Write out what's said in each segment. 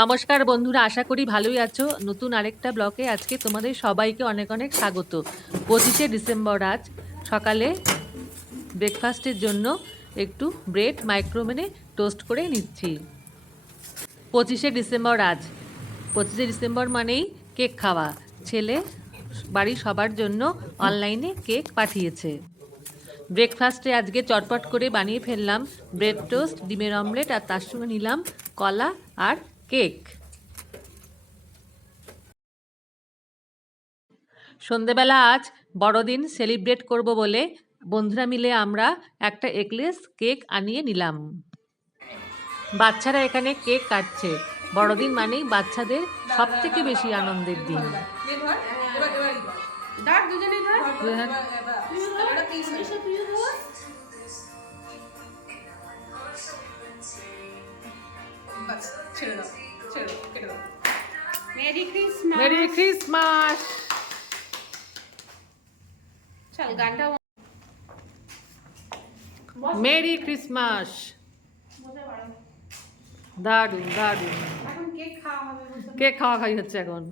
নমস্কার বন্ধুরা, আশা করি ভালোই আছো। নতুন আরেকটা ব্লকে আজকে তোমাদের সবাইকে অনেক অনেক স্বাগত। 25শে ডিসেম্বর আজ সকালে ব্রেকফাস্টের জন্য একটু ব্রেড মাইক্রোওভেনে টোস্ট করে নিচ্ছি। 25শে ডিসেম্বর আজ 25শে ডিসেম্বর মানেই কেক খাওয়া। ছেলে বাড়ির সবার জন্য অনলাইনে কেক পাঠিয়েছে। ব্রেকফাস্টে আজকে চটপট করে বানিয়ে ফেললাম ব্রেড টোস্ট, ডিমের অমলেট, আর তার সঙ্গে নিলাম কলা আর কেক। সন্ধেবেলা আজ বড়দিন সেলিব্রেট করব বলে বন্ধুরা মিলে আমরা একটা এগলেস কেক আনিয়ে নিলাম। বাচ্চারা এখানে কেক কাটছে। বড়দিন মানেই বাচ্চাদের সব থেকে বেশি আনন্দের দিন। Merry Christmas. Merry Christmas. চল গানটা মেরি ক্রিসমাস। দারুণ দারুণ। এখন কেক খাওয়া হবে। কেক খাওয়া খাই হচ্ছে এখন।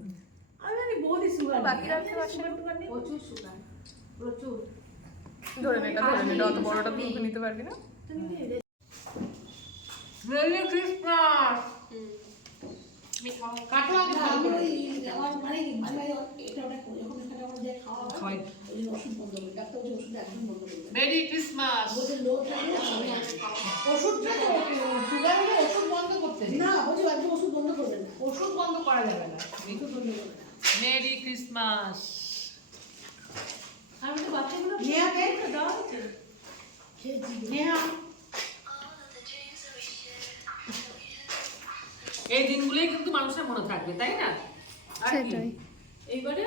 আমি বলি সুগার বাকি রাখতে পারছেন প্রচুর সুগার প্রচুর ধরে নে অত বড়টা তুই নিতে পারবি না। Merry Christmas. কাটো আগে ভালো করে মেরি ক্রিসমাস। ওষুধ সুগার হলে ওষুধ বন্ধ করতে না বলছি একদম ওষুধ বন্ধ করবে না ওষুধ বন্ধ করা যাবে না ওষুধ বন্ধ করবে না। Merry Christmas. আমি তো বাচ্চাগুলো নেহা দেয় তো দাও নেহা এই দিনগুলোই কিন্তু মানুষের মনে থাকবে, তাই না? সেটাই। এইবারে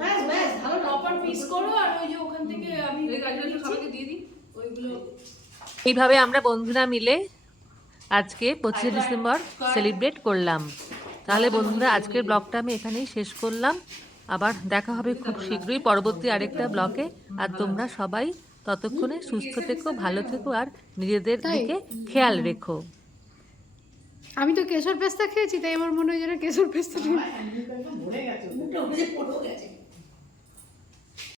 ব্যাস ব্যাস ভালো প্রপার পিস করো আর ওই যে ওখান থেকে আমি এই গাড়িটা সবাইকে দিয়ে দিই। ওইগুলো এইভাবে আমরা বন্ধুরা মিলে আজকে 25শে ডিসেম্বর সেলিব্রেট করলাম। তাহলে বন্ধুরা, আজকের ব্লগটা আমি এখানেই শেষ করলাম। আবার দেখা হবে খুব শীঘ্রই পরবর্তী আরেকটা ব্লগে। আর তোমরা সবাই ততক্ষণে সুস্থ থেকো, ভালো থেকো, আর নিজেদের দিকে খেয়াল রেখো। আমি তো কেশর পেস্তা খেয়েছি, তাই আমার মনে হয় যেন কেশর পেস্তা ভরে গেছে